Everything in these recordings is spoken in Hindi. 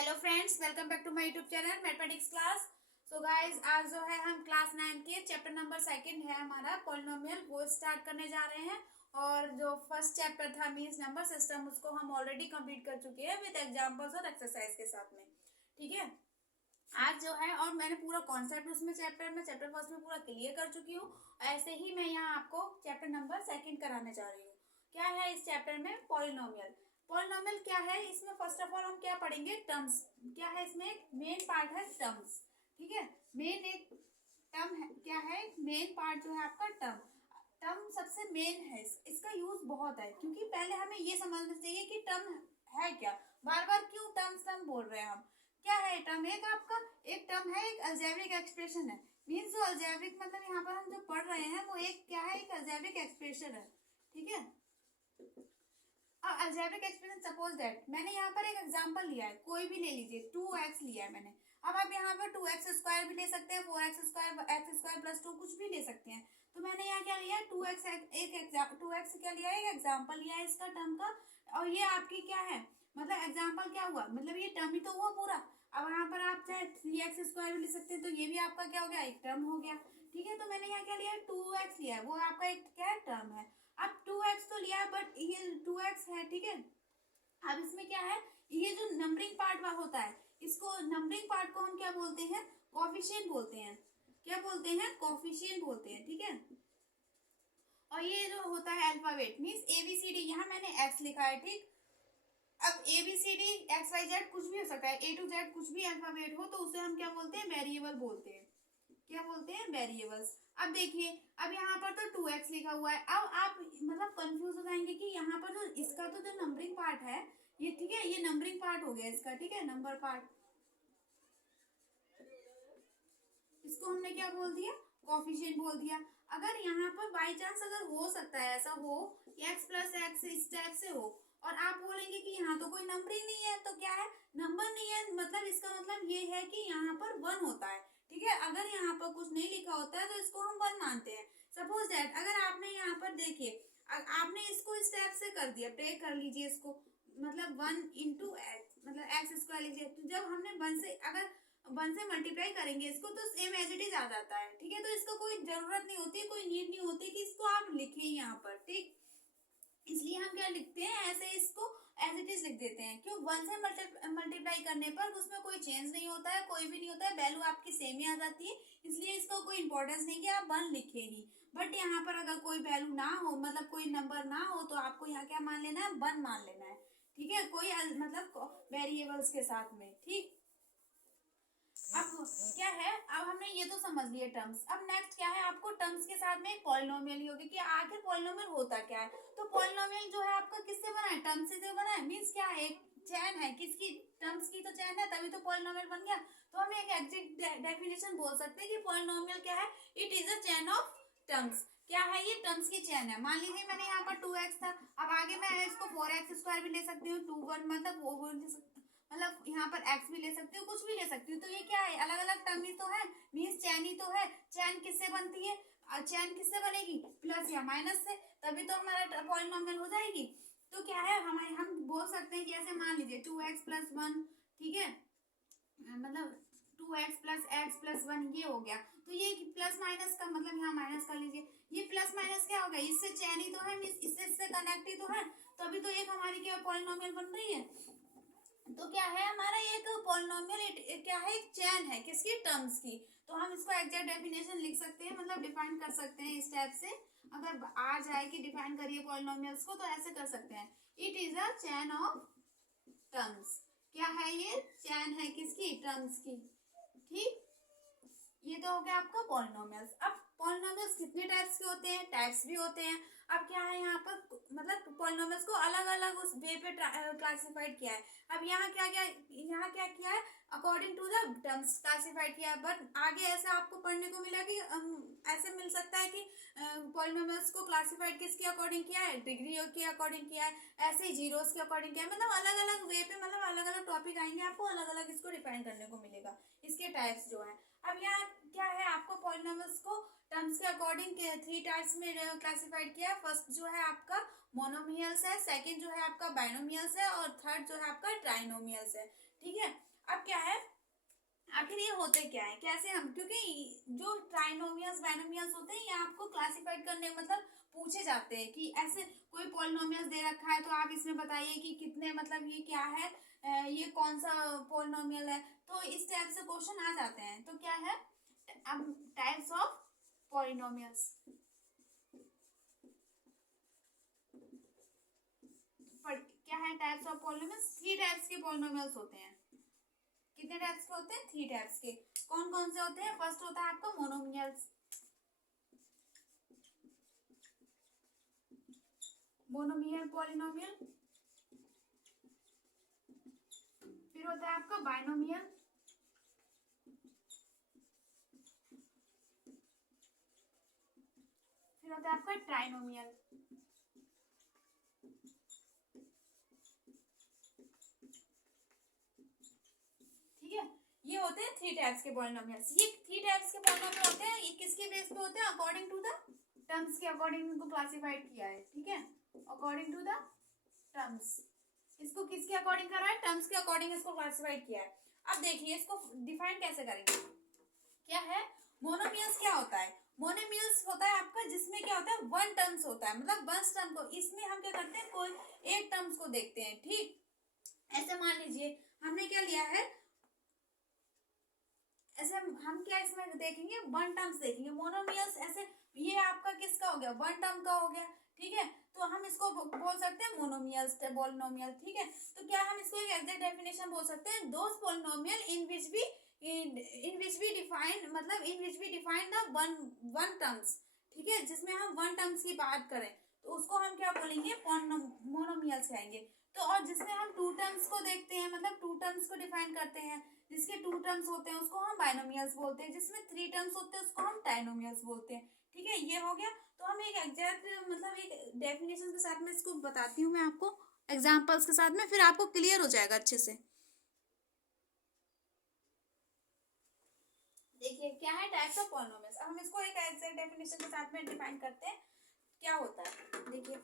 Hello friends, welcome back to my YouTube channel mathematics class. So guys, आज जो है हम क्लास 9 के चैप्टर नंबर सेकंड है हमारा पॉलिनोमियल, वो स्टार्ट करने जा रहे हैं। और जो फर्स्ट चैप्टर था मींस नंबर सिस्टम, उसको हम ऑलरेडी कंप्लीट कर चुके हैं विद एग्जांपल्स और एक्सरसाइज के साथ में। ठीक है, आज जो है और मैंने पूरा कॉन्सेप्ट उसमें चैप्टर फर्स्ट में पूरा क्लियर कर चुकी हूँ। ऐसे ही मैं यहाँ आपको चैप्टर नंबर सेकंड कराने जा रही हूँ। क्या है इस चैप्टर में? पॉलिनोमियल। पॉलिनोमियल क्या है इसमें? फर्स्ट ऑफ ऑल हम क्या पढ़ेंगे? टर्म्स। क्या है इसमें? मेन पार्ट है टर्म्स। ठीक है, मेन एक टर्म है। क्या है? मेन पार्ट जो है आपका टर्म। टर्म सबसे मेन है, इसका यूज बहुत है, क्योंकि पहले हमें ये समझना चाहिए कि टर्म है क्या। बार बार क्यों टर्म बोल रहे हैं हम? क्या है टर्म? एक आपका एक टर्म है, एक अलजेब्रिक एक्सप्रेशन है। मीन्स जो अलजेब्रिक मतलब यहाँ पर हम जो पढ़ रहे हैं वो एक क्या है? एक अलजेब्रिक एक्सप्रेशन है। ठीक है, अलजेब्रिक एक्सप्रेशन सपोज दैट मैंने यहाँ पर एक एग्जांपल लिया है, कोई भी ले लीजिए, 2x लिया है मैंने। अब आप यहाँ पर 2x स्क्वायर भी ले सकते हैं, 4x square, x square plus 2 कुछ भी ले सकते हैं। तो मैंने यहाँ क्या लिया है? 2x क्या लिया है? एक एग्जाम्पल लिया है इसका टर्म का। और ये आपकी क्या है, मतलब एग्जाम्पल क्या हुआ, मतलब ये टर्म ही तो हुआ पूरा। अब यहाँ पर आप चाहे 3x स्क्वायर भी ले सकते हैं, तो ये भी आपका क्या हो गया? एक टर्म हो गया। ठीक है, तो मैंने यहाँ क्या लिया है? 2x लिया है, वो आपका एक क्या है? टर्म है। अब 2x तो लिया है, बट ये 2x है। ठीक है, अब इसमें क्या है? ये जो नंबरिंग पार्ट होता है, इसको नंबरिंग पार्ट को हम क्या बोलते हैं? कोफिशिएंट बोलते हैं। क्या बोलते हैं? कोफिशिएंट बोलते हैं। ठीक है, और ये जो होता है अल्फाबेट मीन्स ABCD, यहाँ मैंने x लिखा है। ठीक, अब ABCD XYZ कुछ भी हो सकता है, A to Z कुछ भी अल्फाबेट हो, तो उसे हम क्या बोलते हैं? वेरिएबल बोलते हैं। क्या बोलते हैं? वेरिएबल्स। अब देखिए, अब यहाँ पर तो 2x लिखा हुआ है। अब आप मतलब कंफ्यूज हो जाएंगे कि यहाँ पर जो इसका तो जो नंबरिंग पार्ट है ये, ठीक है, ये नंबरिंग पार्ट हो गया इसका। ठीक है, नंबर पार्ट, इसको हमने क्या बोल दिया? कोफिशिएंट बोल दिया। अगर यहाँ पर बाई चांस अगर हो सकता है ऐसा हो, x प्लस एक्स इस टाइप से हो, और आप बोलेंगे कि यहाँ तो कोई नंबर ही नहीं है, तो क्या है? नंबर नहीं है, मतलब इसका मतलब ये है कि यहाँ पर 1 होता है। ठीक है, अगर यहाँ पर कुछ नहीं लिखा होता है तो इसको हम 1 मानते हैं। सपोज दैट अगर आपने यहाँ पर देखिए, आपने इसको इस टाइप से कर दिया, ब्रेक कर लीजिए इसको, मतलब 1 × x, मतलब एक्स स्क्वायर लीजिए। तो जब हमने 1 से अगर 1 से मल्टीप्लाई करेंगे इसको, तो सेम एज इट इज आ जाता है। ठीक है, तो इसका कोई जरूरत नहीं होती, कोई नीड नहीं होती कि इसको आप लिखें यहाँ पर। ठीक, इसलिए हम क्या लिखते हैं? ऐसे इसको एज इट इज लिख देते हैं। क्यों? 1 से मल्टीप्लाई करने पर उसमें कोई चेंज नहीं होता है, कोई भी नहीं होता है, वैल्यू आपकी सेम ही आ जाती है। इसलिए इसका कोई इंपॉर्टेंस नहीं कि आप 1 लिखे ही। बट यहाँ पर अगर कोई वैल्यू ना हो, मतलब कोई नंबर ना हो, तो आपको यहाँ क्या मान लेना है? 1 मान लेना है। ठीक है, कोई मतलब वेरिएबल्स के साथ में। ठीक, अब क्या है? अब हमने ये तो समझ लिया टर्म्स। अब नेक्स्ट क्या है? आपको टर्म्स के साथ में एक पॉलिनोमियल ही होगी कि आखिर पॉलिनोमियल होता क्या है। तो पॉलिनोमियल जो है आपका किससे बना है? टर्म से जो बना है। मीन्स क्या है? एक चैन है। किसकी? टर्म्स की तो चैन है, तभी तो पॉलिनोमियल बन गया। तो हम एक एग्जैक्ट डेफिनेशन बोल सकते हैं कि पॉलिनोमियल क्या है? It is a chain of terms. क्या है ये? टर्म्स की चैन है। मान लीजिए मैंने यहाँ पर 2x था, अब आगे मैं इसको 4x स्क्वायर भी ले सकती हूँ, 2 1 मतलब वो ले सकती, मतलब यहाँ पर x भी ले सकती हूँ, कुछ भी ले सकती हूँ। तो ये क्या है? अलग अलग टर्म ही तो है, मीन्स चैन ही तो है। चैन किससे बनती है? चैन किससे बनेगी? प्लस या माइनस से, तभी तो हमारा पॉलिनोमियल हो जाएगी। तो क्या है हमारे, हम बोल सकते हैं कि ऐसे मान लीजिए 2x + 1। ठीक है, मतलब 2x + x + 1 ये हो गया। तो ये प्लस माइनस का मतलब यहाँ माइनस कर लीजिए, ये प्लस माइनस क्या होगा? इससे चैन ही तो है, मीन्स इससे कनेक्ट ही तो है, तभी तो एक हमारी क्या पॉलिनोमियल बन रही है। तो क्या है हमारा एक पॉलिनोमियल? क्या है? एक चैन है। किसकी? टर्म्स की। तो हम इसको एग्जैक्ट डेफिनेशन लिख सकते हैं, मतलब डिफाइन कर सकते हैं इस टाइप से। अगर आ जाए कि डिफाइन करिए पॉलिनोमियल्स को, तो ऐसे कर सकते हैं, it is a chain of terms. क्या है ये? चैन है किसकी? टर्म्स की। ठीक, ये तो हो गया आपका पॉलिनोमियल्स। अब पॉलिनोमियल्स कितने टाइप्स के होते हैं? टाइप्स भी होते हैं। अब क्या है यहाँ पर, मतलब पॉलिनोमियल्स को अलग अलग उस वे पे क्लासिफाइड किया है। अब यहाँ क्या किया है? According to the terms classified किया है। बट आगे ऐसा आपको पढ़ने को मिला कि ऐसे मिल सकता है कि पॉलिनोमियल्स को क्लासिफाइड किसके अकॉर्डिंग किया है? डिग्री के अकॉर्डिंग किया है, ऐसे ही जीरोस के अकॉर्डिंग किया है। मतलब अलग अलग वे पे, मतलब अलग अलग टॉपिक आएंगे, आपको अलग अलग इसको डिफाइन करने को मिलेगा, इसके टाइप्स जो है। अब यहाँ क्या है? आपको पॉलिनोमियल्स को टर्म्स के अकॉर्डिंग 3 टाइप्स में क्लासिफाइड किया है। फर्स्ट जो है आपका मोनोमियल्स है, सेकंड जो है आपका बाइनोमियल्स है, और थर्ड जो है आपका ट्राइनोमियल्स है। ठीक है, अब क्या है, आखिर ये होते क्या है, कैसे हम, क्योंकि जो ट्राइनोमियल्स बाइनोमियल्स होते हैं ये आपको क्लासिफाइड करने मतलब पूछे जाते हैं कि ऐसे कोई पॉलिनोमियल्स दे रखा है तो आप इसमें बताइए कि कितने मतलब ये क्या है, ये कौन सा पॉलिनोमियल है, तो इस टाइप से क्वेश्चन आ जाते हैं। तो क्या है, अब टाइप्स ऑफ पॉलिनोमियल्स, क्या है टाइप्स ऑफ पॉलिनोमियल्स, 3 टाइप्स के पॉलिनोमियल्स होते हैं। कितने टाइप्स के होते हैं, 3 टाइप्स के। कौन कौन से होते हैं, फर्स्ट होता है आपका मोनोमियल्स, मोनोमियल पॉलिनोमियल, फिर होता है आपका बाइनोमियल, फिर होता है आपका ट्राइनोमियल। ठीक है, ये होते हैं 3 टाइप्स के पॉलिनोमियल्स। ये 3 टाइप्स के पॉलिनोमियल होते हैं, ये किसके बेस पे होते हैं, अकॉर्डिंग टू द टर्म्स के अकॉर्डिंग इनको क्लासिफाइड किया है। ठीक है, अकॉर्डिंग टू द टर्म्स, इसको किसके अकॉर्डिंग करा है, टर्म्स के अकॉर्डिंग इसको क्लासिफाइड किया है। अब देखिए इसको डिफाइन कैसे करेंगे, क्या है मोनोमियल्स, क्या होता है, मोनोमियल्स होता है आपका जिसमें क्या होता है, वन टर्म्स होता है, मतलब वन टर्म को, इसमें हम क्या करते हैं, कोई एक टर्म्स को देखते हैं। ठीक, ऐसे मान लीजिए हमने क्या लिया है, ऐसे हम क्या इसमें देखेंगे, वन टर्म्स देखेंगे, मोनोमियल्स ऐसे, ये आपका किसका हो गया, वन टर्म का हो गया। ठीक है, तो हम इसको बोल सकते हैं मोनोमियल्स पॉलिनोमियल। ठीक है, तो क्या हम इसको एक एग्जैक्ट डेफिनेशन बोल सकते हैं, those polynomial in which we define, मतलब in which we define the one terms. ठीक है, जिसमें हम वन टर्म्स की बात करें तो उसको हम क्या बोलेंगे, मोनोमियल्स कहेंगे। तो और जिसमें हम टू टर्म्स को देखते हैं, मतलब टू टर्म्स को डिफाइन करते हैं, जिसके 2 टर्म्स होते हैं उसको हम बाइनोमियल्स बोलते हैं, जिसमें 3 टर्म्स होते हैं उसको हम ट्राइनोमियल्स बोलते हैं। ठीक है, ये हो गया। तो हम एक एग्जैक्ट मतलब एक डेफिनेशन के साथ में इसको बताती हूँ मैं आपको, एग्जांपल्स के साथ में, फिर आपको क्लियर हो जाएगा अच्छे से। देखिए क्या है टाइप्स ऑफ पॉलिनोमियल्स, अब हम इसको एक एग्जैक्ट डेफिनेशन के साथ में डिफाइन करते हैं, क्या होता है। देखिए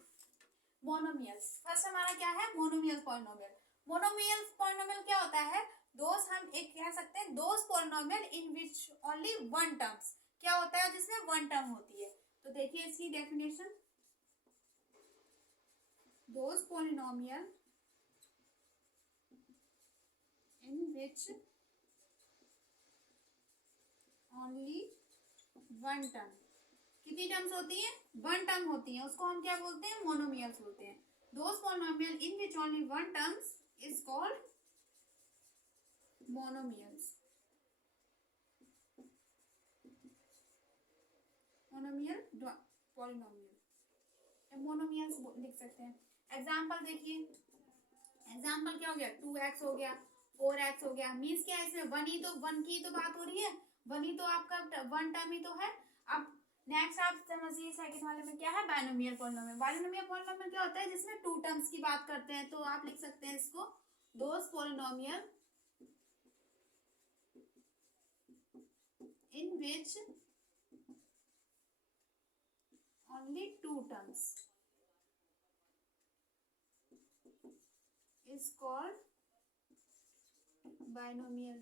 मोनोमियल्स, फर्स्ट हमारा क्या है, मोनोमियल पॉलिनोमियल। मोनोमियल पॉलिनोमियल क्या होता है, दोस, हम एक कह सकते हैं those polynomial in which only one terms, क्या होता है जिसमें वन टर्म होती है। तो देखिए इसकी definition, those polynomial in which only one term, कितनी टर्म्स होती है, वन टर्म होती है, उसको हम क्या बोलते हैं, मोनोमियल्स बोलते हैं। Those polynomial in which only one terms is called monomials, monomial polynomial, monomials लिख सकते हैं। एग्जांपल देखिए, एग्जांपल क्या हो गया, 2x हो गया, 4x हो गया, मीन्स क्या है, इसमें वन की तो बात हो रही है, वन ही तो आपका वन टर्म ही तो है। अब नेक्स्ट आप समझिए सेकंड वाले में क्या है, बाइनोमियल पॉलिनोमियल। बाइनोमियल पॉलिनोमियल क्या होता है, जिसमें 2 टर्म्स की बात करते हैं, तो आप लिख सकते हैं इसको, those polynomial in which only 2 terms is called binomial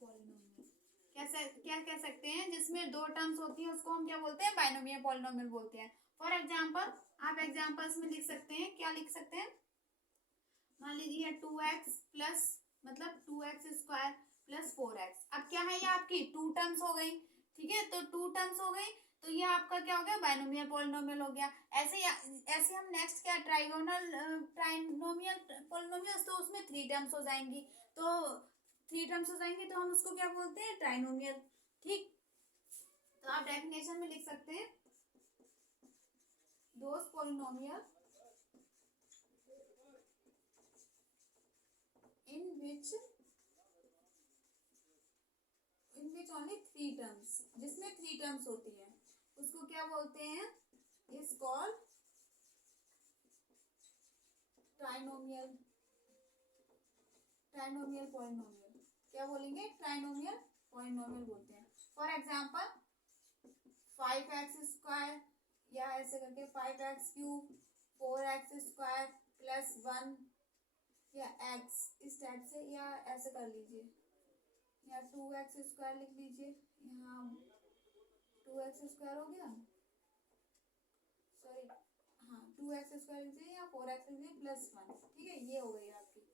polynomial। कैसे क्या कह सकते हैं, जिसमें 2 टर्म्स होती हैं उसको हम क्या बोलते हैं, बाइनोमियल पॉलिनोमियल बोलते हैं। फॉर एग्जांपल आप एग्जांपल्स में लिख सकते हैं, क्या लिख सकते हैं, मान लीजिए 2x प्लस मतलब 2x स्क्वायर प्लस 4x। अब क्या है, ये आपकी 2 टर्म्स हो गई। ठीक है, तो 2 टर्म्स हो गई, तो ये आपका क्या हो गया, बाइनोमियल पॉलिनोमियल हो गया। ऐसे हम नेक्स्ट क्या, ट्राइनोमियल पॉलिनोमियल, तो उसमें 3 टर्म्स हो जाएंगी, तो 3 टर्म्स हो जाएंगे तो हम उसको क्या बोलते हैं, ट्राइनोमियल। ठीक, तो आप डेफिनेशन में लिख सकते हैं, those polynomial in which only 3 terms, जिसमें 3 टर्म्स होती है उसको क्या बोलते हैं, is called trinomial, trinomial polynomial. क्या बोलेंगे, ट्राइनोमियल पॉलिनोमियल बोलते हैं। फॉर एग्जांपल 5x स्क्वायर, या ऐसे करके 5x cube, 4x square plus 1 या एक्स इस टाइप से, या ऐसे कर लीजिए, या 2x² लिख लीजिए, यहाँ 2x² हो गया, सॉरी हाँ 2x² लीजिए या 4x लीजिए +1, ठीक है, ये हो गई आपकी।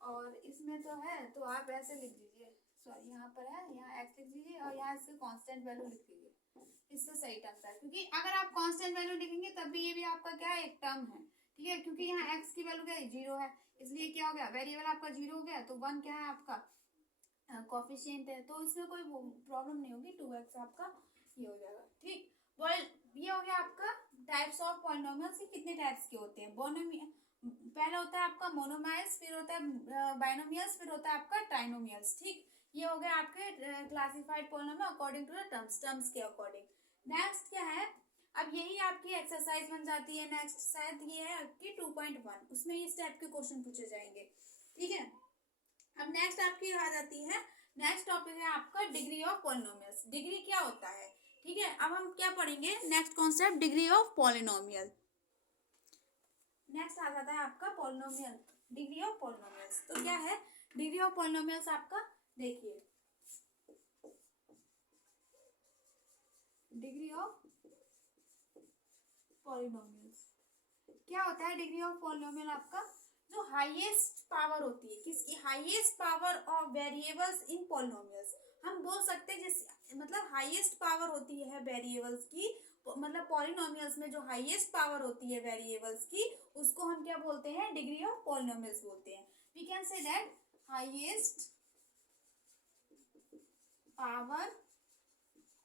और इसमें तो है तो आप ऐसे लिख दीजिए, सॉरी यहाँ पर है, यहाँ x लिख दीजिए और यहाँ इसके कांस्टेंट वैल्यू लिख दीजिए, इससे सही टर्म है, क्योंकि अगर आप कांस्टेंट वैल्यू लिखेंगे तब भी ये भी आपका क्या है, एक टर्म है, ठीक है, क्योंकि यहाँ x की वैल्यू क्या है, 0 है, इसलिए क्या हो गया, वेरिएबल आपका 0 हो गया, तो 1 क्या है आपका कोफिशिएंट है, तो इसमें कोई प्रॉब्लम नहीं होगी, 2x आपका ये हो जाएगा, ठीक। well, ये हो गया आपका टाइप्स ऑफ पॉलिनोमियल्स के, कितने टाइप्स के होते हैं, पहला होता है आपका मोनोमाइल्स, फिर होता है बाइनोमियल्स, फिर होता है आपका ट्राइनोमियल्स, ठीक। ये हो गया आपके classified polynomial according to the terms के अकॉर्डिंग। नेक्स्ट क्या है, अब यही आपकी एक्सरसाइज बन जाती है, नेक्स्ट शायद ये है आपकी 2.1, उसमें इस टाइप के क्वेश्चन पूछे जाएंगे, ठीक है। अब नेक्स्ट आपकी आ जाती है, नेक्स्ट टॉपिक है आपका डिग्री ऑफ पॉलिनोमियल्स, डिग्री क्या होता है, ठीक है। अब हम क्या पढ़ेंगे, next concept degree of polynomial. Next आ जाता है आपका पॉलिनोमियल, डिग्री ऑफ पॉलिनोमियल्स, तो क्या है डिग्री ऑफ पॉलिनोमियल्स आपका, देखिए डिग्री ऑफ पॉलिनोमियल्स क्या होता है, डिग्री ऑफ पॉलिनोमियल आपका जो हाईएस्ट पावर होती है, किसकी, highest power of variables in polynomials, हम बोल सकते हैं जिस मतलब हाईएस्ट पावर होती है वेरिएबल्स की, मतलब पॉलिनोमियल्स में जो हाईएस्ट पावर होती है वेरिएबल्स की, उसको हम क्या बोलते हैं, डिग्री ऑफ पॉलिनोमियल्स बोलते हैं। We can say that highest power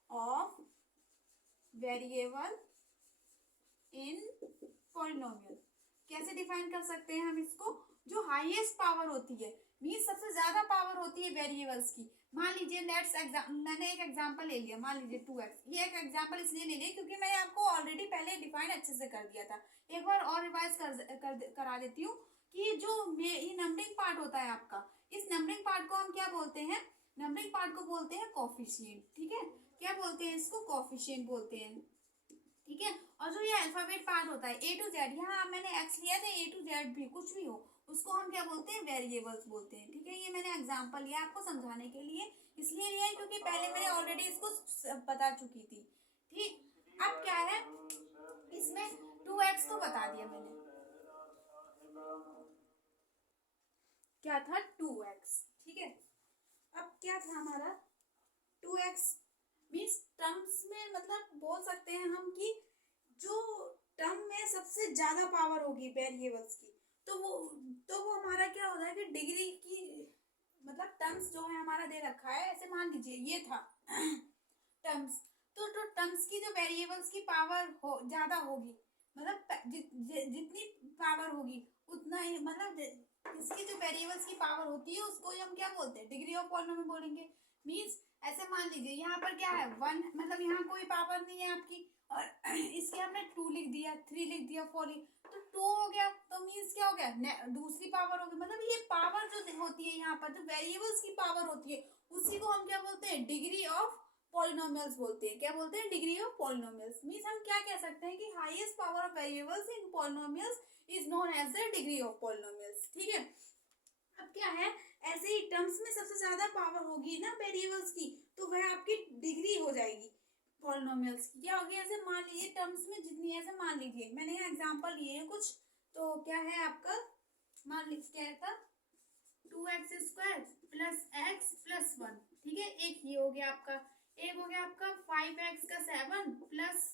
of variable in polynomial, कैसे डिफाइन कर सकते हैं हम इसको, जो हाईएस्ट पावर होती है, मींस सबसे ज्यादा पावर होती है वेरिएबल्स की। मान लीजिए मैंने एक एग्जांपल ले लिया, मान लीजिए 2x, ये एक एग्जांपल इसलिए ले लिया क्योंकि मैंने आपको ऑलरेडी पहले डिफाइन अच्छे से कर दिया था, एक बार और रिवाइज करा देती हूँ कि जो ये नंबरिंग पार्ट होता है आपका, इस नंबरिंग पार्ट को हम क्या बोलते हैं, नंबरिंग पार्ट को बोलते हैं कोफिशिएंट, ठीक है, क्या बोलते हैं इसको, कोफिशिएंट बोलते हैं, ठीक है। और जो ये अल्फाबेट पार्ट होता है A to Z, यहाँ मैंने x लिया था, A to Z भी कुछ भी हो उसको हम क्या बोलते हैं, वेरिएबल्स बोलते हैं, ठीक है। ये मैंने एग्जांपल लिया आपको समझाने के लिए, इसलिए लिया है क्योंकि पहले मैंने ऑलरेडी इसको बता चुकी थी, ठीक। अब क्या है इसमें 2x तो बता दिया मैंने, क्या था 2x, ठीक है। अब क्या था हमारा 2x मीन्स टर्म्स में, मतलब बोल सकते हैं हम कि जो टर्म में सबसे ज्यादा पावर होगी वेरिएबल्स की, तो वो हमारा क्या होता है कि डिग्री की, मतलब टर्म्स जो है हमारा दे रखा है, ऐसे मान लीजिए ये था टर्म्स, तो टर्म्स की जो वेरिएबल्स की पावर ज्यादा होगी, मतलब जितनी पावर होगी उतना ही, मतलब इसकी जो वेरिएबल्स की पावर होती है उसको हम क्या बोलते हैं, डिग्री ऑफ पॉलिनोमियल बोलेंगे। मींस ऐसे मान लीजिए यहाँ पर क्या है 1, मतलब यहाँ कोई पावर नहीं है आपकी, और इसके हमने 2 लिख दिया, 3 लिख दिया, 4 लिख, तो 2 हो गया, तो मींस क्या हो गया, दूसरी पावर होगी, मतलब ये पावर जो होती है यहाँ पर जो वेरिएबल्स की पावर होती है उसी को हम क्या बोलते हैं, डिग्री ऑफ पॉलिनोमियल्स बोलते हैं, क्या बोलते हैं, डिग्री ऑफ पॉलिनोमियल्स। मींस हम क्या कह सकते हैं कि highest power of variables in polynomials is known as the degree of polynomials, ठीक है। अब क्या है, ऐसे ही टर्म्स में सबसे ज्यादा पावर होगी ना वेरिएबल्स की, तो वह आपकी डिग्री हो जाएगी पॉलिनोमियल्स की, क्या होगी, ऐसे मान लीजिए टर्म्स में जितनी, ऐसे मान लीजिए मैंने यहाँ एग्जांपल लिए हैं कुछ, तो क्या है आपका, मान लीजिए क्या था 2x² प्लस x प्लस 1, ठीक है, एक ये हो गया आपका, एक हो गया आपका 5x का 7 प्लस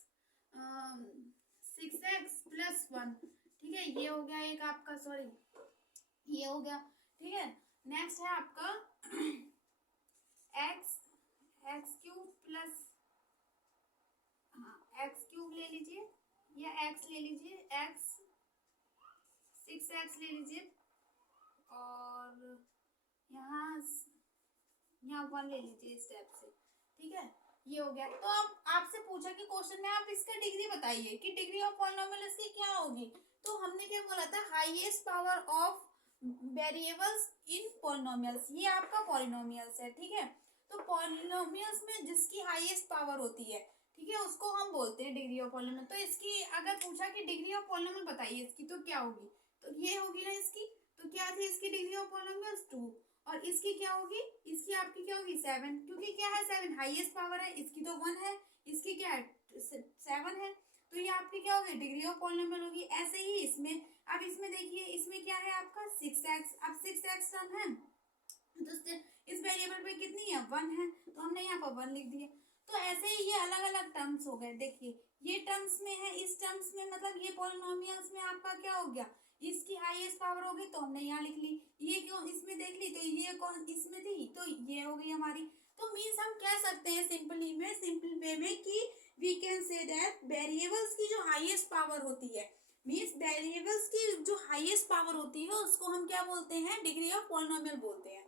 6x प्लस 1, ठीक है, ये हो गया एक आपका, सॉरी ये हो गया, ठीक है। नेक्स्ट है आपका x³ प्लस, हाँ x³ ले लीजिए या x ले लीजिए, x 6x ले लीजिए, और यहाँ 1 ले लीजिए इस टाइप से, ठीक है, ये हो गया। तो अब आपसे पूछा कि क्वेश्चन में आप इसका डिग्री बताइए कि डिग्री ऑफ पॉलिनोमियल इसकी क्या होगी, तो हमने क्या बोला था, highest power of variables in polynomials, ये आपका पॉलिनोमियल्स है, ठीक है। तो पॉलिनोमियल्स में जिसकी हाईएस्ट पावर होती है, ठीक है, उसको हम बोलते हैं डिग्री ऑफ पॉलिनोमियल। तो इसकी अगर पूछा कि डिग्री ऑफ पॉलिनोमियल बताइए इसकी, तो क्या होगी, तो ये होगी ना इसकी, तो तो क्या थी इसकी डिग्री ऑफ पॉलिनोमियल्स 2, और इसकी क्या होगी, इसकी आपकी क्या होगी 7, क्योंकि क्या है 7 हाईएस्ट पावर है, इसकी तो 1 है, इसकी क्या है 7 है, तो ये आपकी क्या होगी डिग्री ऑफ पॉलिनोमियल होगी। ऐसे ही इसमें, अब इसमें देखिए इसमें क्या है आपका 6x, अब 6x टर्म है तो इस वेरिएबल पे कितनी है 1 है, तो हमने यहाँ पर 1 लिख दिया। तो ऐसे ही ये अलग अलग टर्म्स हो गए, देखिए ये टर्म्स में है, इस टर्म्स में मतलब ये पॉलिनोमियल्स में आपका क्या हो गया, इसकी हाईएस्ट पावर होगी तो हमने यहाँ लिख ली, ये क्यों इसमें देख ली तो ये कौन इसमें थी तो ये हो गई हमारी। तो मीन्स हम कह सकते हैं सिंपल वे में कि we can say that variables की जो हाईएस्ट पावर होती है, मीन्स वेरिएबल्स की जो हाईएस्ट पावर होती है उसको हम क्या बोलते हैं डिग्री ऑफ पॉलिनोमियल बोलते हैं।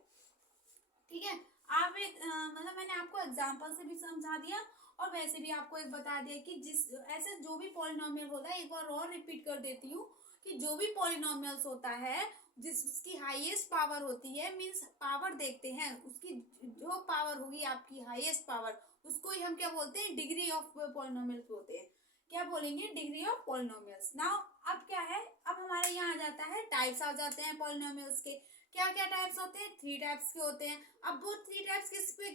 ठीक है, आप एक मतलब मैंने आपको एग्जांपल से भी समझा दिया और वैसे भी आपको एक बता दिया कि जिस ऐसे जो भी पॉलिनोमियल होता है, एक बार और रिपीट कर देती हूँ कि जो भी पॉलिनोमियल्स होता है जिसकी हाईएस्ट पावर होती है, मीन्स पावर देखते हैं उसकी जो पावर होगी आपकी हाईएस्ट पावर, उसको ही हम क्या बोलते हैं डिग्री ऑफ पॉलिनोमियल्स बोलते हैं। क्या बोलेंगे डिग्री ऑफ पॉलिनोमियल्स। नाउ अब क्या है, अब हमारे यहाँ आ जाता है टाइप्स आ जाते हैं पॉलिनोमियल्स के। क्या क्या टाइप्स होते हैं, 3 टाइप्स के होते हैं। अब वो 3 टाइप्स किस पे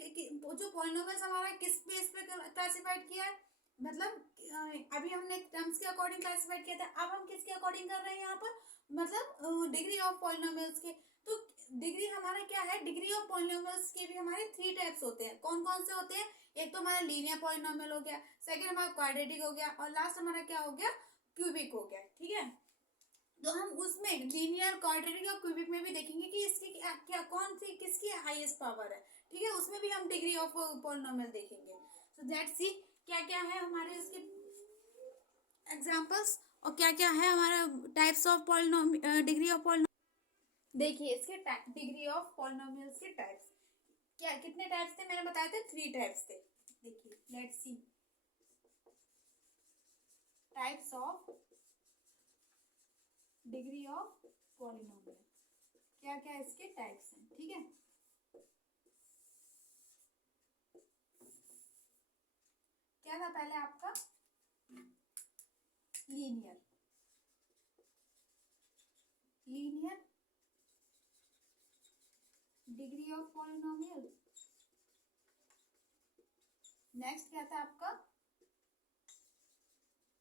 जो पॉलिनोमियल्स हमारा किस बेस पे क्लासिफाइड किया है, मतलब अभी हमने टर्म्स के अकॉर्डिंग क्लासिफाइड किया था, अब हम किसके अकॉर्डिंग कर रहे हैं यहाँ पर, मतलब डिग्री ऑफ पॉलिनोमियल्स के। तो डिग्री हमारा क्या है, डिग्री ऑफ पॉलिनोमियल्स के भी हमारे 3 टाइप्स होते हैं। कौन कौन से होते हैं, एक तो हमारा लीनियर पॉलिनोमियल हो गया, सेकंड हमारा क्वाड्रेटिक हो गया, और लास्ट हमारा क्या हो गया क्यूबिक हो गया। ठीक है, तो हम उसमें लीनियर क्वाड्रेटिक और क्यूबिक में भी देखेंगे कि इसकी क्या कौन सी किसकी हाईएस्ट पावर है। ठीक है, उसमें भी हम डिग्री ऑफ पॉलिनोमियल देखेंगे। सो दैट्स सी क्या क्या है हमारे इसके एग्जांपल्स और क्या क्या है हमारा types of polynomial degree of polynomial. देखिए इसके डिग्री ऑफ पॉलिनोमियल्स के टाइप्स क्या, कितने टाइप्स थे मैंने बताया थे 3 टाइप्स थे। देखिए let's see types of degree of polynomial, क्या क्या इसके टाइप्स हैं। ठीक है, क्या था पहले आपका linear degree of polynomial. Next क्या था आपका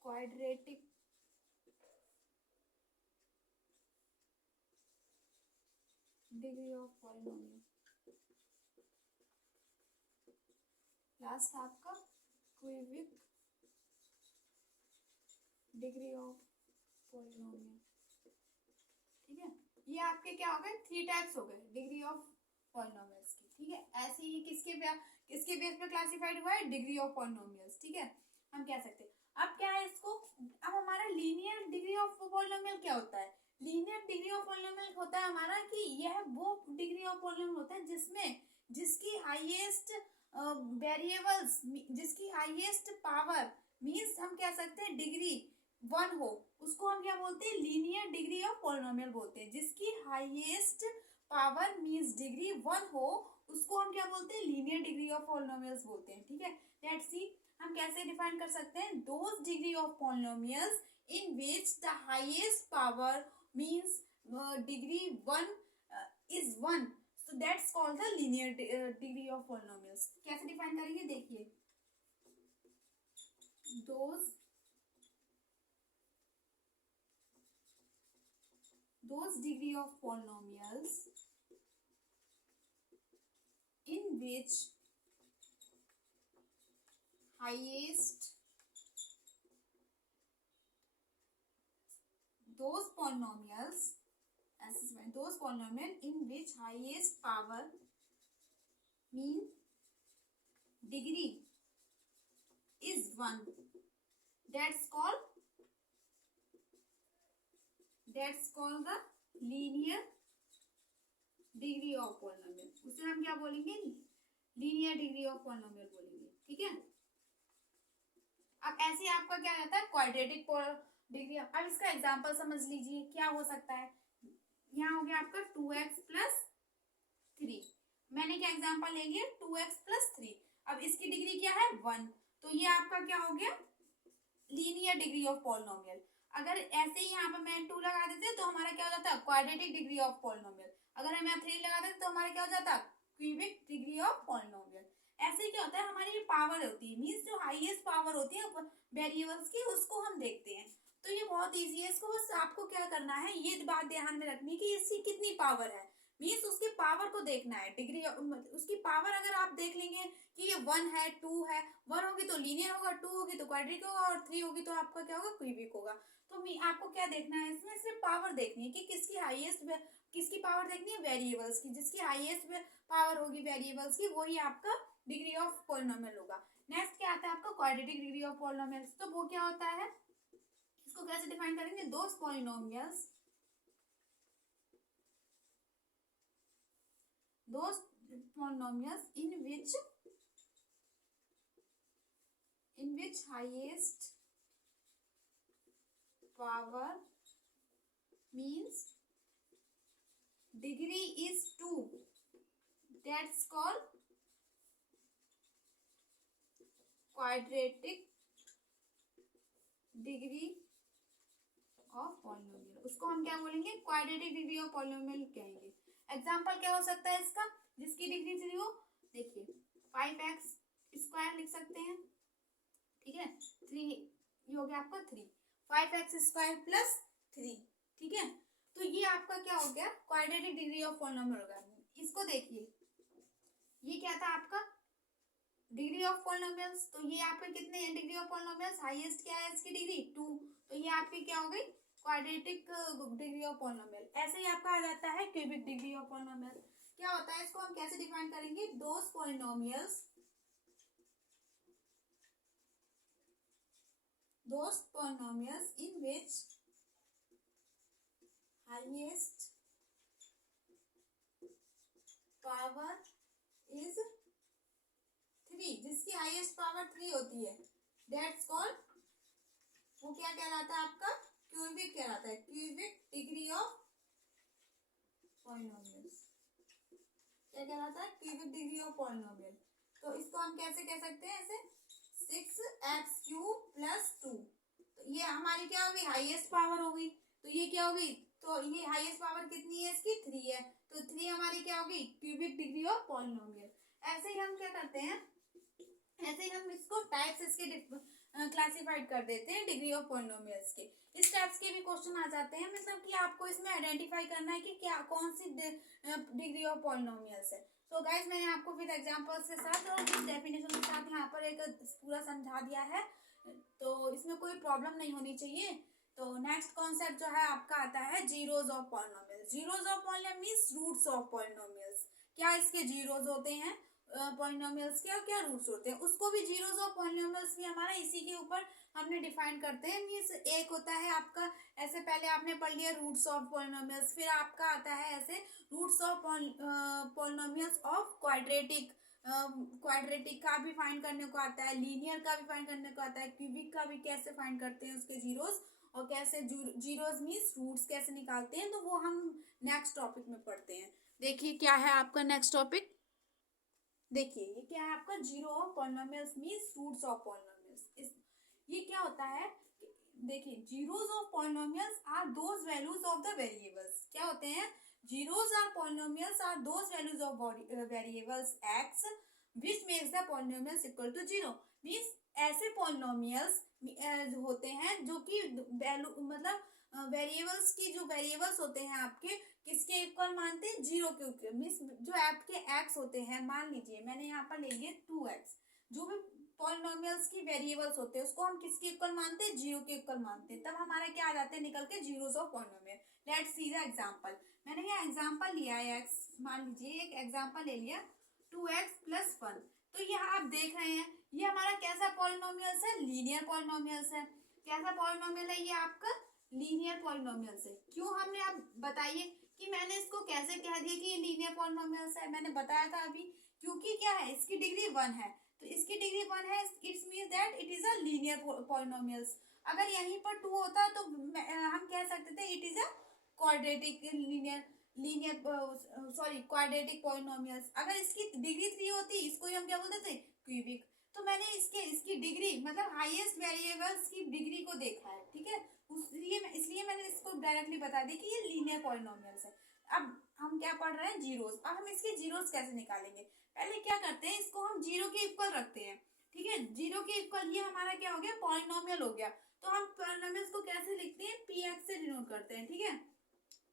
quadratic degree of polynomial. Last आपका क्यूबिक डिग्री ऑफ पॉलिनोमियल। ठीक है, ये आपके क्या हो गए 3 टाइप्स हो गए डिग्री ऑफ पॉलिनोमियल्स की। ठीक है, ऐसे ही किसके बेस पे क्लासिफाइड हुआ है डिग्री ऑफ पॉलिनोमियल्स। ठीक है, हम कह सकते हैं अब क्या है इसको, अब हमारा लीनियर डिग्री ऑफ पॉलिनोमियल क्या होता है, लीनियर डिग्री ऑफ पॉलिनोमियल होता है हमारा कि यह वो डिग्री ऑफ पॉलिनोमियल होता है जिसमें जिसकी हाईएस्ट वेरिएबल्स जिसकी हाईएस्ट पावर मीन्स हम कह सकते हैं डिग्री 1 हो, उसको हम क्या बोलते हैं लीनियर डिग्री ऑफ पॉलिनोमियल बोलते हैं। जिसकी हाईएस्ट पावर मीन्स डिग्री 1 हो उसको हम क्या बोलते हैं लीनियर डिग्री ऑफ पॉलिनोमियल्स बोलते हैं। ठीक है, लेट्स सी हम कैसे डिफाइन कर सकते हैं, those degree of polynomials in which the highest power means degree 1 is 1, so that's called the linear degree of polynomials। कैसे डिफाइन करेंगे, देखिए those degree of polynomials in which highest those polynomials in which highest power mean degree is 1, that's called the linear degree of polynomial। उसे हम क्या बोलेंगे linear degree of polynomial बोलेंगे। ठीक है, अब ऐसे आपका क्या रहता है क्वाड्रेटिक डिग्री। अब इसका एग्जांपल समझ लीजिए क्या हो सकता है, यहाँ हो गया आपका 2x + 3, मैंने क्या एग्जांपल लेंगे 2x + 3। अब इसकी डिग्री क्या है 1, तो ये आपका क्या हो गया लीनियर डिग्री ऑफ पॉलिनोमियल। अगर ऐसे ही यहाँ पर मैं 2 लगा देते तो हमारा क्या हो जाता है क्वाड्रेटिक डिग्री ऑफ पॉलिनोमियल। अगर हम यहाँ 3 लगा देते तो हमारा क्या हो जाता क्यूबिक डिग्री ऑफ पॉलिनोमियल। ऐसे क्या होता है हमारी पावर होती है, मीन्स जो हाईएस्ट पावर होती है वेरिएबल्स की उसको हम देखते हैं। तो ये बहुत इजी है, इसको बस आपको क्या करना है ये बात ध्यान में रखनी कि इसकी कितनी पावर है, मीन्स उसकी पावर को देखना है। डिग्री उसकी पावर अगर आप देख लेंगे कि ये 1 है 2 है, 1 होगी तो लीनियर होगा, 2 होगी तो क्वाड्रेटिक होगा और 3 होगी तो आपका क्या होगा क्यूबिक होगा। तो आपको क्या देखना है इसमें, सिर्फ पावर देखनी है कि किसकी हाईएस्ट, किसकी पावर देखनी है वेरिएबल्स की, जिसकी हाईएस्ट पावर होगी वेरिएबल्स की वही आपका डिग्री ऑफ पॉलिनोमियल होगा। नेक्स्ट क्या आता है आपका क्वाड्रेटिक डिग्री ऑफ पॉलिनोमियल। तो वो क्या होता है, इसको कैसे डिफाइन करेंगे, दोस polynomials in which highest power means degree is 2, that's called quadratic degree of polynomial। उसको हम क्या बोलेंगे क्वाड्रेटिक डिग्री ऑफ पॉलिनोमियल कहेंगे। एग्जांपल क्या हो सकता है इसका, जिसकी डिग्री 3 हो, देखिए 5x स्क्वायर लिख सकते हैं, ठीक है, 3 ये हो गया आपका 3, 5x स्क्वायर प्लस 3, ठीक है। तो ये आपका क्या हो गया क्वाड्रेटिक डिग्री ऑफ पॉलिनोमियल होगा। इसको देखिए ये क्या था आपका डिग्री ऑफ पॉलिनोमियल्स, तो ये आपके कितने हैं डिग्री ऑफ पॉलिनोमियल्स, हाईएस्ट क्या है इसकी डिग्री 2, तो ये आपकी क्या हो गई क्वाड्रेटिक डिग्री ऑफ पॉलिनोमियल। ऐसे ही आपका आ जाता है क्यूबिक डिग्री ऑफ पॉलिनोमियल। क्या होता है इसको हम कैसे डिफाइन करेंगे, दोस polynomials in which highest power is 3, जिसकी हाईएस्ट पावर 3 होती है, दैट्स कॉल्ड, वो क्या कहलाता है आपका क्यूबिक कहलाता है, क्यूबिक डिग्री ऑफ पॉलिनोमियल्स। क्या कहलाता है क्यूबिक डिग्री ऑफ पॉलिनोमियल। तो इसको हम कैसे कह सकते हैं, ऐसे 6x³ प्लस 2, तो ये हमारी क्या होगी हाईएस्ट पावर होगी, तो ये क्या होगी, तो ये हाईएस्ट पावर कितनी है इसकी 3 है, तो 3 हमारी क्या होगी क्यूबिक डिग्री ऑफ पॉलिनोमियल। ऐसे ही हम क्या करते हैं, ऐसे ही हम इसको टाइप्स इसके क्लासिफाइड कर देते हैं डिग्री ऑफ पॉलिनोमियल्स के। इस टाइप्स के भी क्वेश्चन आ जाते हैं, मतलब कि आपको इसमें आइडेंटिफाई करना है कि क्या कौन सी डिग्री ऑफ पॉलिनोमियल्स है। तो गाइस मैंने आपको फिर एग्जांपल्स के साथ और डेफिनेशन के साथ यहाँ पर एक पूरा समझा दिया है, तो इसमें कोई प्रॉब्लम नहीं होनी चाहिए। तो नेक्स्ट कॉन्सेप्ट जो है आपका आता है zeros of polynomials. Zeros of polynomial means roots of polynomials. क्या इसके जीरोज होते हैं पॉलिनोमियल्स के और क्या रूट्स होते हैं, उसको भी जीरोज ऑफ पॉलिनोमियल्स भी हमारा इसी के ऊपर हमने डिफाइन करते हैं। मींस एक होता है आपका ऐसे, पहले आपने पढ़ लिया रूट्स ऑफ पॉलिनोमियल्स, फिर आपका आता है ऐसे roots of polynomials of quadratic, quadratic का भी फाइंड करने को आता है, लीनियर का भी फाइंड करने को आता है, क्यूबिक का भी कैसे फाइंड करते हैं उसके जीरोज, और कैसे जीरोज मींस रूट्स कैसे निकालते हैं, तो वो हम नेक्स्ट टॉपिक में पढ़ते हैं। देखिए क्या है आपका नेक्स्ट टॉपिक, देखिए ये क्या है आपका zero of polynomials means roots of polynomials. ये क्या होता है, देखिए zeros of polynomials are those values of the variables. क्या होते हैं, zeros are polynomials are those values of variables x which makes the polynomials equal to 0। Means ऐसे पॉलिनोमियल्स होते हैं जो कि वैल्यू मतलब वेरिएबल्स की जो वेरिएबल्स होते हैं आपके किसके इक्वल मानते हैं, 0 के इक्वल। मींस जो आपके x होते हैं, मान लीजिए मैंने यहाँ पर ले लिए 2x, जो भी पॉलिनोमियल्स की वेरिएबल्स होते हैं उसको हम किसके इक्वल मानते हैं, 0 के इक्वल मानते हैं, तब हमारा क्या आ जाते हैं निकल के zeros of polynomial. Let's see the example. मैंने यहाँ एग्जांपल लिया है x, मान लीजिए एक एग्जांपल ले लिया 2x प्लस 1। तो यहाँ आप देख रहे हैं ये हमारा कैसा पॉलिनोमियल्स है, लीनियर पॉलिनोमियल्स है। कैसा पॉलिनोमियल है ये आपका, लीनियर पॉलिनोमियल्स है। क्यों हमने, आप बताइए कि मैंने इसको कैसे कह दिया कि ये लीनियर पॉलिनोमियल्स है, मैंने बताया था अभी, क्योंकि क्या है इसकी डिग्री 1 है, तो इसकी डिग्री 1 है, it's mean that it is a linear polynomials. अगर यहीं पर 2 होता तो हम कह सकते थे it is a quadratic quadratic polynomials. अगर इसकी डिग्री 3 होती इसको ही हम क्या बोलते थे, क्यूबिक। तो मैंने इसकी डिग्री मतलब हाईएस्ट वेरिएबल्स की डिग्री को देखा है, ठीक है, इसलिए मैंने इसको डायरेक्टली बता दी कि ये लीनियर पॉलिनोमियल्स है। अब हम क्या पढ़ रहे हैं, जीरोस। अब हम इसके जीरोस कैसे निकालेंगे, पहले क्या करते हैं, इसको हम जीरो के इक्वल रखते हैं। ठीक है, जीरो के इक्वल, ये हमारा क्या हो गया, पॉलिनोमियल हो गया। तो हम पॉलिनोमियल्स को कैसे लिखते हैं, पी एक्स से डिनोट करते हैं। ठीक है,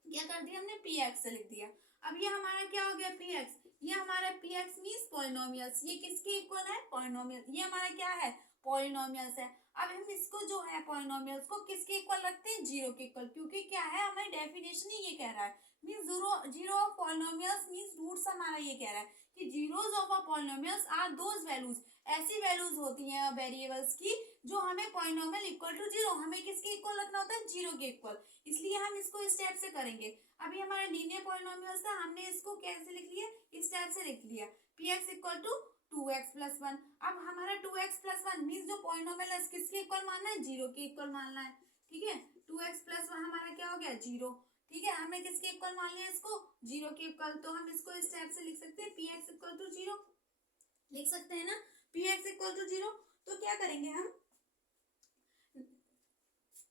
क्या कर दिया हमने, पी एक्स से लिख दिया। अब ये हमारा क्या हो गया, पी एक्स, ये हमारा पी एक्स मीन्स पॉलिनोमियल्स, ये किसके इक्वल है, पॉलिनोमियल, ये हमारा क्या है, पॉलिनोमियल्स है। अब हम इसको जो है पॉलिनोमियल्स को किसके इक्वल रखते हैं, जीरो के इक्वल, क्योंकि क्या है, हमारी डेफिनेशन ही ये कह रहा है, means zero of polynomials means roots हमारा ये कह रहा है कि zeros of a polynomials are those values, ऐसी वैल्यूज होती हैं वेरिएबल्स की जो हमें पॉलिनोमियल इक्वल टू जीरो, हमें किसके इक्वल रखना होता है, जीरो के इक्वल, इसलिए हम इसको इस टाइप से करेंगे। अभी हमारा लीनियर पॉलिनोमियल्स था, हमने इसको कैसे लिख लिया, इस टाइप से लिख लिया, P X equal to 2x plus 1। अब हमारा 2x प्लस 1 मीन्स जो पॉलिनोमियल है किसके इक्वल मानना है, जीरो के इक्वल मानना है। ठीक है, 2x प्लस 1 हमारा क्या हो गया, जीरो। ठीक है, हमने किसके इक्वल मान लिया इसको, जीरो के इक्वल, तो हम इसको इस टाइप से लिख सकते हैं, P X equal to zero, लिख सकते हैं ना, P X equal to zero. तो क्या करेंगे हम,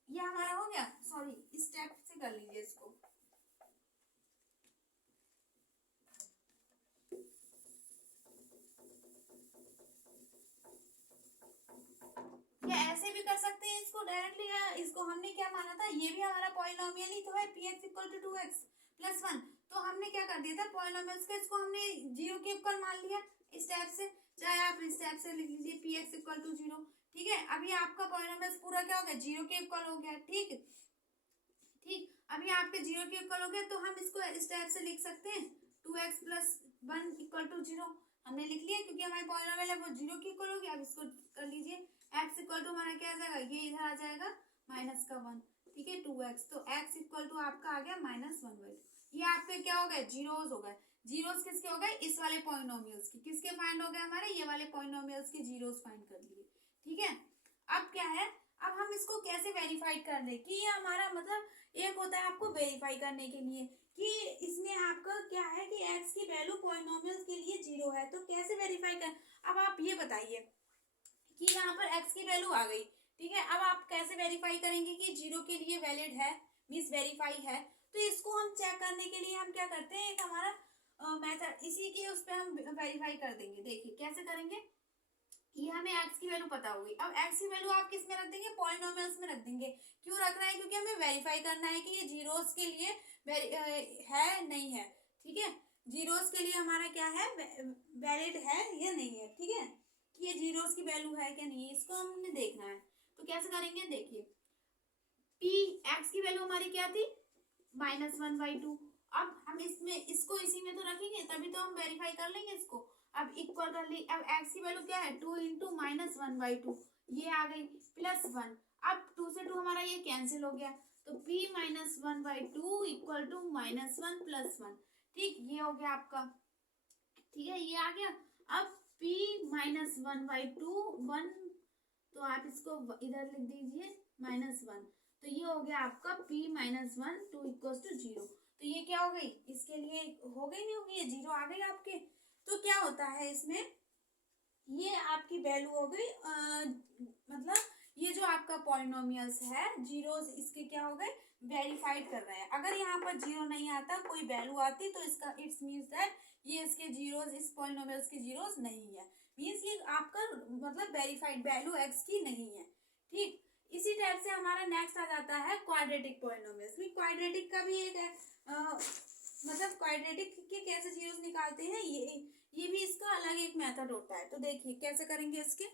ये हमारा हो गया, सॉरी इस टाइप से कर लीजिए इसको, या ऐसे भी कर सकते हैं इसको डायरेक्टली। इसको हमने क्या माना था, ये भी हमारा पॉलिनोमियल ही तो है, P X equal to 2x plus 1, तो हमने क्या कर दिया था, पॉलिनोमियल्स को इसको हमने जीरो के इक्वल मान लिया इस टाइप से, चाहे आप इस टाइप से लिख लीजिए, P X equal to zero. ठीक है, अभी आपका पॉलिनोमियल्स पूरा क्या हो गया, जीरो के इक्वल हो गया। ठीक ठीक, अभी आपके जीरो के इक्वल हो गया, तो हम इसको इस टाइप से लिख सकते हैं, 2x plus 1 equal to zero, हमने लिख लिया क्योंकि हमारे पॉलिनोमियल है वो जीरो के इक्वल हो गया। अब इसको कर लीजिए, x इक्वल टू हमारा क्या आ जाएगा, ये इधर आ जाएगा माइनस का 1। ठीक है, 2x, तो x इक्वल टू आपका आ गया -1/2। ये आपके क्या हो गए, जीरोस हो गए। जीरोस किसके हो गए, इस वाले पॉलिनोमियल्स के, किसके फाइंड हो गए हमारे, ये वाले पॉलिनोमियल्स के जीरोस फाइंड कर लिए। ठीक है, अब क्या है, अब हम इसको कैसे वेरीफाई कर ले कि ये हमारा, मतलब एक होता है आपको वेरीफाई करने के लिए कि इसमें आपका क्या है कि x की वैल्यू पॉलिनोमियल्स के लिए जीरो है, तो कैसे वेरीफाई कर। अब आप ये बताइए कि यहाँ पर x की वैल्यू आ गई। ठीक है, अब आप कैसे वेरीफाई करेंगे कि जीरो के लिए वैलिड है, मीन्स वेरीफाई है। तो इसको हम चेक करने के लिए हम क्या करते हैं, एक हमारा मेथड, इसी के उस पर हम वेरीफाई कर देंगे। देखिए कैसे करेंगे, ये हमें x की वैल्यू पता होगी। अब x की वैल्यू आप किस में रख देंगे, पॉलिनोमियल्स में रख देंगे। क्यों रख रहे हैं, क्योंकि हमें वेरीफाई करना है कि ये जीरोस के लिए है नहीं है। ठीक है, जीरोस के लिए हमारा क्या है, वैलिड है या नहीं है। ठीक है, कि ये जीरोस की वैल्यू है क्या नहीं है, इसको हमने देखना है। तो कैसे करेंगे, देखिए p x की वैल्यू हमारी क्या थी, -1/2। अब हम इसमें इसको इसी में तो रखेंगे, तभी तो हम वेरीफाई कर लेंगे इसको। अब इक्वल कर ली, अब x की वैल्यू क्या है, 2 इंटू -1/2, ये आ गई प्लस 1। अब 2 से 2 हमारा ये कैंसिल हो गया, तो p -1/2 इक्वल टू -1 प्लस 1। ठीक, ये हो गया आपका। ठीक है, ये आ गया। अब p -1/2 1, तो आप इसको इधर लिख दीजिए -1, तो ये हो गया आपका p -1 2 इक्वल टू 0। तो ये क्या हो गई, इसके लिए हो गई, नहीं होगी, ये जीरो आ गई आपके। तो क्या होता है इसमें, ये आपकी वैल्यू हो गई, मतलब ये जो आपका पॉलिनोमियल्स है जीरोस, इसके क्या हो गए, वेरीफाइड कर रहे हैं। अगर यहाँ पर जीरो नहीं आता, कोई वैल्यू आती, तो इसका इट्स मीन्स दैट ये इसके जीरोस, इस पॉलिनोमियल्स के जीरोस नहीं है, मीन्स ये आपका मतलब वेरीफाइड वैल्यू x की नहीं है। ठीक, इसी टाइप से हमारा नेक्स्ट आ जाता है क्वाड्रेटिक पॉलिनोमियल्स। क्वाड्रेटिक का भी एक है, मतलब क्वाड्रेटिक के कैसे जीरोस निकालते हैं, ये भी इसका अलग एक मेथड होता है। तो देखिए कैसे करेंगे इसके।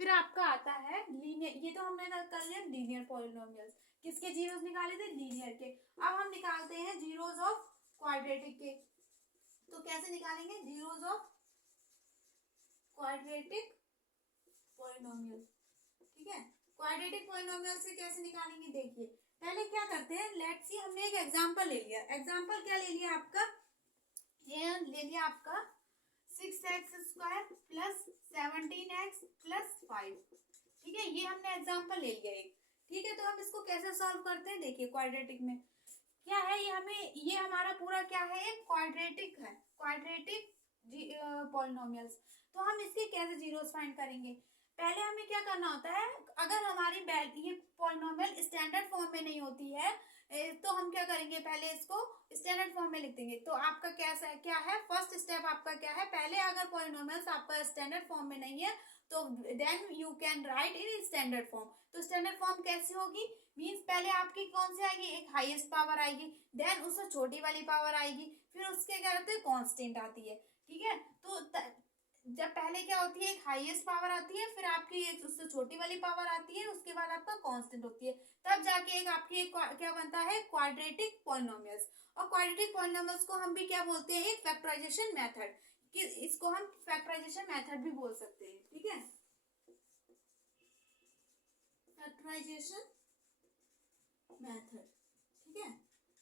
फिर आपका आता है लीनियर, ये तो हमने कर लिया लीनियर पॉलिनोमियल्स, किसके जीरोस निकाले थे, लीनियर के। अब हम निकालते हैं जीरोस ऑफ क्वाड्रेटिक के। तो कैसे निकालेंगे, जीरोस ऑफ क्वाड्रेटिक पॉलिनोमियल। ठीक है, क्वाड्रेटिक पॉलिनोमियल से कैसे निकालेंगे, देखिए पहले क्या करते हैं, लेट्स सी हमने एक एग्जांपल ले लिया। एग्जांपल क्या ले लिया आपका, ये ले लिया आपका 6x² प्लस 17x प्लस 5। ठीक है, ये हमने एग्जांपल ले लिया एक। ठीक है, तो हम इसको कैसे सॉल्व करते हैं, देखिए क्वाड्रेटिक में क्या है, ये हमें, ये हमारा पूरा क्या है, एक क्वाड्रेटिक है, क्वाड्रेटिक पॉलिनोमियल्स। तो हम इसके कैसे जीरोस फाइंड करेंगे, पहले हमें क्या करना होता है, अगर हमारी ये पॉलिनोमियल स्टैंडर्ड फॉर्म में नहीं होती है तो हम क्या करेंगे, पहले इसको स्टैंडर्ड फॉर्म में लिख देंगे। तो आपका क्या है फर्स्ट स्टेप आपका क्या है, पहले अगर पॉलिनोमियल्स आपका स्टैंडर्ड फॉर्म में नहीं है तो then you can write in standard form. तो स्टैंडर्ड फॉर्म कैसी होगी, मीन्स पहले आपकी कौन सी आएगी, एक हाईएस्ट पावर आएगी, देन उससे छोटी वाली पावर आएगी, फिर उसके क्या करते हैं कांस्टेंट आती है। ठीक है, तो जब पहले क्या होती है, एक हाईएस्ट पावर आती है, फिर आपकी एक उससे छोटी वाली पावर आती है, उसके बाद आपका कांस्टेंट होती है, तब जाके एक क्या बनता है, क्वाड्रेटिक पॉलिनोमियल्स। और क्वाड्रेटिक पॉलिनोमियल्स को हम भी क्या बोलते हैं, एक फैक्टराइजेशन मेथड, कि इसको हम फैक्टराइजेशन मेथड भी बोल सकते हैं। ठीक है, फैक्टराइजेशन मेथड, ठीक है,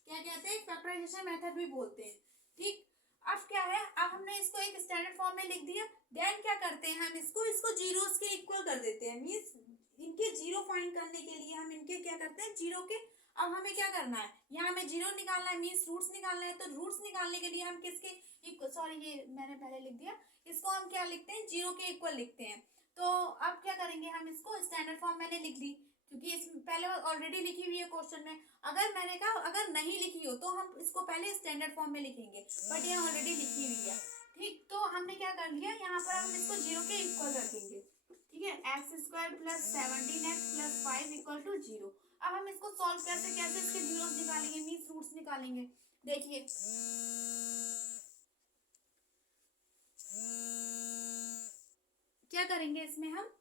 क्या कहते हैं, फैक्टराइजेशन मेथड भी बोलते हैं। ठीक, अब क्या है, अब हमने इसको एक स्टैंडर्ड फॉर्म में लिख दिया, देन क्या करते हैं, हम इसको जीरोस के इक्वल कर देते हैं, मींस इनके जीरो फाइंड करने के लिए हम इनके क्या करते हैं, जीरो के। अब हमें क्या करना है, यहाँ हमें जीरो निकालना है, मींस रूट्स निकालना है, तो रूट्स निकालने के लिए हम किसके इक्वल, सॉरी ये मैंने पहले लिख दिया, इसको हम क्या लिखते हैं, जीरो के इक्वल लिखते हैं। तो अब क्या करेंगे, हम इसको स्टैंडर्ड फॉर्म मैंने लिख ली, क्योंकि इस पहले ऑलरेडी लिखी हुई है क्वेश्चन में। अगर मैंने कहा अगर नहीं लिखी हो तो हम इसको पहले स्टैंडर्ड फॉर्म में लिखेंगे, बट ये ऑलरेडी लिखी हुई है। ठीक, तो हमने क्या कर लिया, यहाँ पर हम इसको जीरो के इक्वल रखेंगे। ठीक है, x² plus 17x plus 5 equal to zero. अब हम इसको सॉल्व कैसे कैसे इसके जीरोस निकालेंगे, मीन्स रूट्स निकालेंगे। देखिए क्या करेंगे, इसमें हम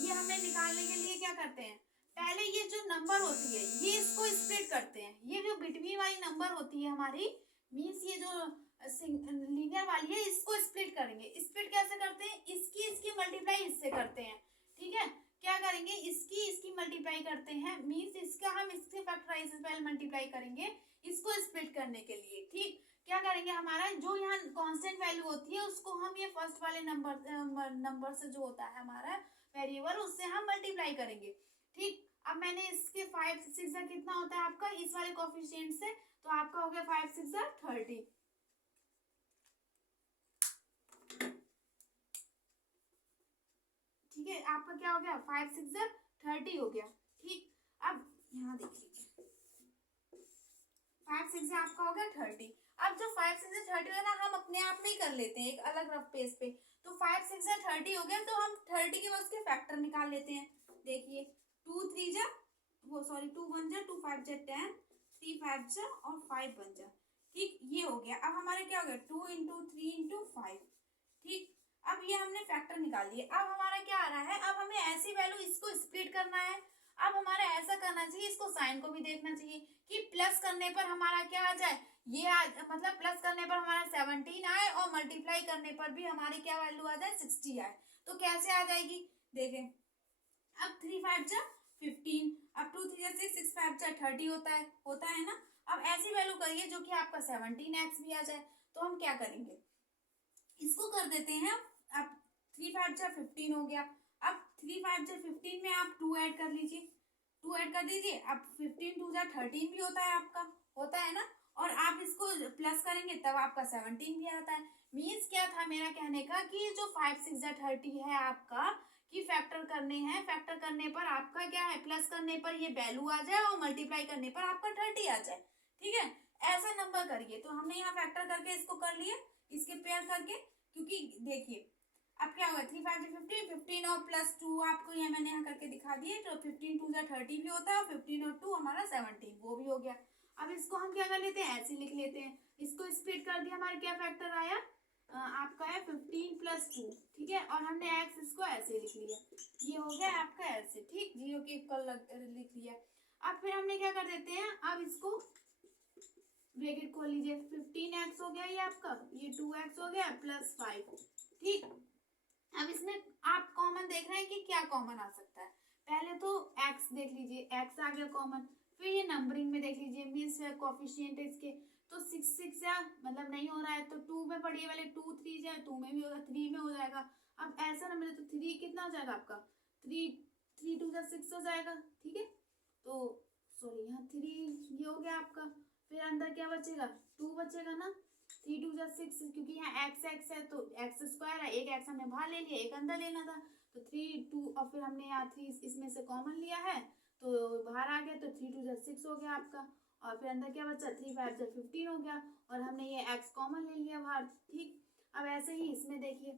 ये हमें निकालने के लिए क्या करते हैं, पहले ये जो नंबर होती है ये इसको स्प्लिट करते हैं, ये जो बिटवीन वाली नंबर होती है हमारी, मीन्स ये जो लीनियर वाली है इसको स्प्लिट करेंगे। स्प्लिट कैसे करते हैं, इसकी मल्टीप्लाई इससे करते हैं। ठीक है, क्या करेंगे, इसकी मल्टीप्लाई करते हैं, मीन्स इसका हम इसके फैक्टराइज पहले मल्टीप्लाई करेंगे इसको स्प्लिट करने के लिए। ठीक, क्या करेंगे, हमारा जो यहाँ कांस्टेंट वैल्यू होती है उसको हम ये फर्स्ट वाले नंबर से जो होता है हमारा वेरिएबल, उससे हम मल्टीप्लाई करेंगे। ठीक, अब मैंने इसके 5 6 कितना होता है आपका, इस वाले कोफिशिएंट से, तो आपका हो गया 5 6 30। ठीक है, आपका क्या हो गया, 5 6 30 हो गया। ठीक, अब यहाँ देख लीजिए 5 6 आपका हो गया 30। अब जो 5 6 30 है ना, हम अपने आप में ही कर लेते हैं एक अलग रफ पेज पे। तो 5 6 30 हो गया, तो हम 30 के बाद उसके फैक्टर निकाल लेते हैं। देखिए 2 3 जा, वो सॉरी 2 1 जा, 2 5 जा 10, 3 5 जा और 5 1 जा। ठीक, ये हो गया। अब हमारे क्या हो गया, 2 इंटू 3 इंटू 5। ठीक, अब ये हमने फैक्टर निकाल लिए। अब हमारा क्या आ रहा है, अब हमें ऐसी वैल्यू इसको स्प्लिट करना है। अब हमारा ऐसा करना चाहिए, इसको साइन को भी देखना चाहिए कि प्लस करने पर हमारा क्या आ जाए, मतलब प्लस करने पर हमारा 17 आए और मल्टीप्लाई करने पर भी हमारी क्या वैल्यू आ जाए, 60 आए। तो कैसे आ जाएगी, देखें, अब 3 5 जा 15, अब 2 3 जा 6 6 5 जा 30 होता है ना। अब ऐसी वैल्यू करिए जो कि आपका 17x भी आ जाए। तो हम क्या करेंगे, इसको कर देते हैं। अब 3 5 जा 15 हो गया। अब 3 5 जा 15 में आप 2 ऐड कर लीजिए, 2 ऐड कर दीजिए। अब 15 2 जा 13 भी होता है आपका, होता है ना। और आप इसको प्लस करेंगे तब आपका 17 भी आता है। मीन्स क्या था मेरा कहने का, कि जो 5 6 जा 30 है आपका, कि फैक्टर करने हैं, फैक्टर करने पर आपका क्या है, प्लस करने पर ये वैल्यू आ जाए और मल्टीप्लाई करने पर आपका 30 आ जाए। ठीक है, ऐसा नंबर करिए। तो हमने यहाँ फैक्टर करके इसको कर लिया, इसके पेयर करके, क्योंकि देखिए अब क्या होगा, 3 5 15 15 और प्लस 2 आपको ये मैंने यहाँ करके दिखा दिए। तो 15 2 जा 30 भी होता है और 15 और 2 हमारा 17, वो भी हो गया। अब इसको हम क्या कर लेते हैं, ऐसे लिख लेते हैं। इसको स्प्लिट कर दिया, हमारा क्या फैक्टर आया, आपका है 15 प्लस 2। ठीक है, और हमने x इसको ऐसे लिख लिया, ये हो गया आपका ऐसे। ठीक, जीरो के इक्वल लिख लिया। अब फिर हमने क्या कर देते हैं, अब इसको ब्रैकेट खोल लीजिए, 15x हो गया ये आपका, ये 2x हो गया प्लस 5। ठीक, अब इसमें आप कॉमन देख रहे हैं कि क्या कॉमन आ सकता है। पहले तो x देख लीजिए, x आ गया कॉमन। फिर ये नंबरिंग में देख लीजिए, मीन्स कोफिशिएंट है इसके, तो 6 6 या मतलब नहीं हो रहा है, तो 2 में पढ़िए वाले 2 3 जाए, 2 में भी होगा, 3 में हो जाएगा। अब ऐसा नंबर है तो 3 कितना हो जाएगा आपका, 3 3 2 जा 6 हो जाएगा। ठीक है, तो सॉरी यहाँ 3 ये हो गया आपका। फिर अंदर क्या बचेगा, 2 बचेगा ना, 3 2 जा 6, क्योंकि यहाँ x x है तो x स्क्वायर है, एक x हमने बाहर ले लिया, एक अंदर लेना था। तो 3 2 और फिर हमने यहाँ 3 इसमें से कॉमन लिया है तो बाहर आ गया, तो 3 2 जा 6 हो गया आपका, और फिर अंदर क्या बचा 3 5 जा 15 हो गया, और हमने ये x कॉमन ले लिया बाहर। ठीक, अब ऐसे ही इसमें देखिए,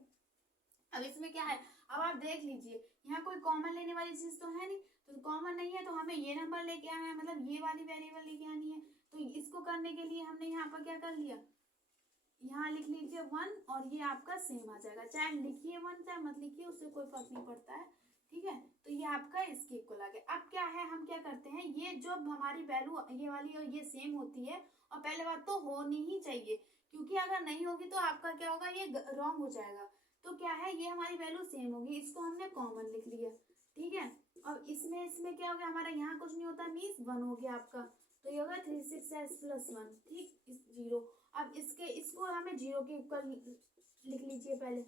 अब इसमें क्या है, अब आप देख लीजिए यहाँ कोई कॉमन लेने वाली चीज तो है नहीं, तो कॉमन नहीं है तो हमें ये नंबर लेके आना है, मतलब ये वाली वेरिएबल लेके आनी है। तो इसको करने के लिए हमने यहाँ पर क्या कर लिया, यहाँ लिख लीजिए 1 और ये आपका सेम आ जाएगा, चाहे लिखिए 1 चाहे मत लिखिए, उससे कोई फर्क नहीं पड़ता है। ठीक है, तो ये आपका इसके इक्वल आ गया। अब क्या है, हम क्या करते हैं, ये जो हमारी वैल्यू ये वाली और ये सेम होती है, और पहले बात तो होनी ही चाहिए, क्योंकि अगर नहीं होगी तो आपका क्या होगा, ये रॉन्ग हो जाएगा। तो क्या है, ये हमारी वैल्यू सेम होगी, इसको हमने कॉमन लिख लिया। ठीक है, और इसमें क्या हो गया, हमारा यहाँ कुछ नहीं होता, मीन्स 1 हो गया आपका, तो ये होगा 3 6s + 1। ठीक, इस 0, अब इसको हमें 0 के इक्वल लिख लीजिए पहले।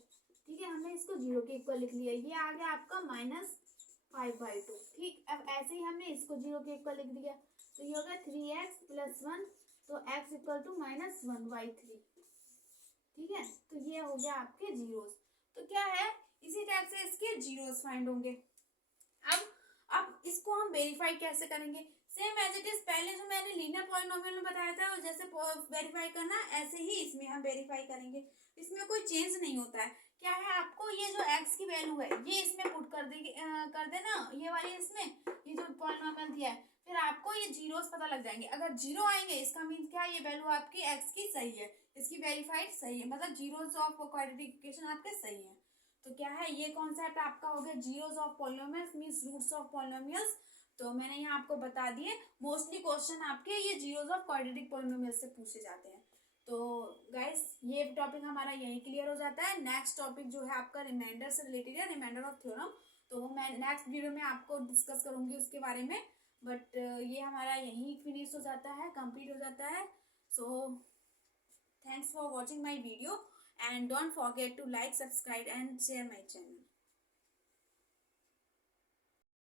ठीक है, हमने इसको 0 के इक्वल लिख लिया, ये आ गया आपका -5/2। ठीक, अब ऐसे ही हमने इसको 0 के इक्वल लिख दिया, तो ये होगा 3x + 1, तो x = -1/3। ठीक है, तो ये हो गया आपके जीरोस। तो क्या है, इसी टाइप से इसके जीरोस फाइंड होंगे। अब इसको हम वेरीफाई कैसे करेंगे, सेम एज इट इज पहले जो मैंने लीनियर पॉलिनोमियल में बताया था और जैसे वेरीफाई करना, ऐसे ही इसमें हम वेरीफाई करेंगे। इसमें कोई चेंज नहीं होता है। क्या है, आपको ये जो x की वैल्यू है ये इसमें पुट कर देना, ये वाली इसमें, ये जो पॉलिनोमियल दिया है, फिर आपको ये जीरोस पता लग जाएंगे। अगर जीरो आएंगे इसका मीन्स क्या है, ये वैल्यू आपकी x की सही है, इसकी वेरीफाइड सही है, मतलब जीरोस ऑफ क्वाड्रेटिक इक्वेशन आपके सही है। तो क्या है, ये कॉन्सेप्ट आपका हो गया zeros of polynomials means roots of polynomials. तो मैंने यहाँ आपको बता दिए, मोस्टली क्वेश्चन आपके ये जीरोस ऑफ क्वाड्रेटिक पॉलिनोमियल्स से पूछे जाते हैं। तो गाइस ये टॉपिक हमारा यहीं क्लियर हो जाता है। नेक्स्ट टॉपिक जो है आपका रिमाइंडर से रिलेटेड है, रिमाइंडर ऑफ थ्योरम, तो वो मैं नेक्स्ट वीडियो में आपको डिस्कस करूंगी उसके बारे में। बट ये हमारा यहीं फिनिश हो जाता है, कंप्लीट हो जाता है। सो thanks for watching my video and don't forget to like, subscribe and share my channel.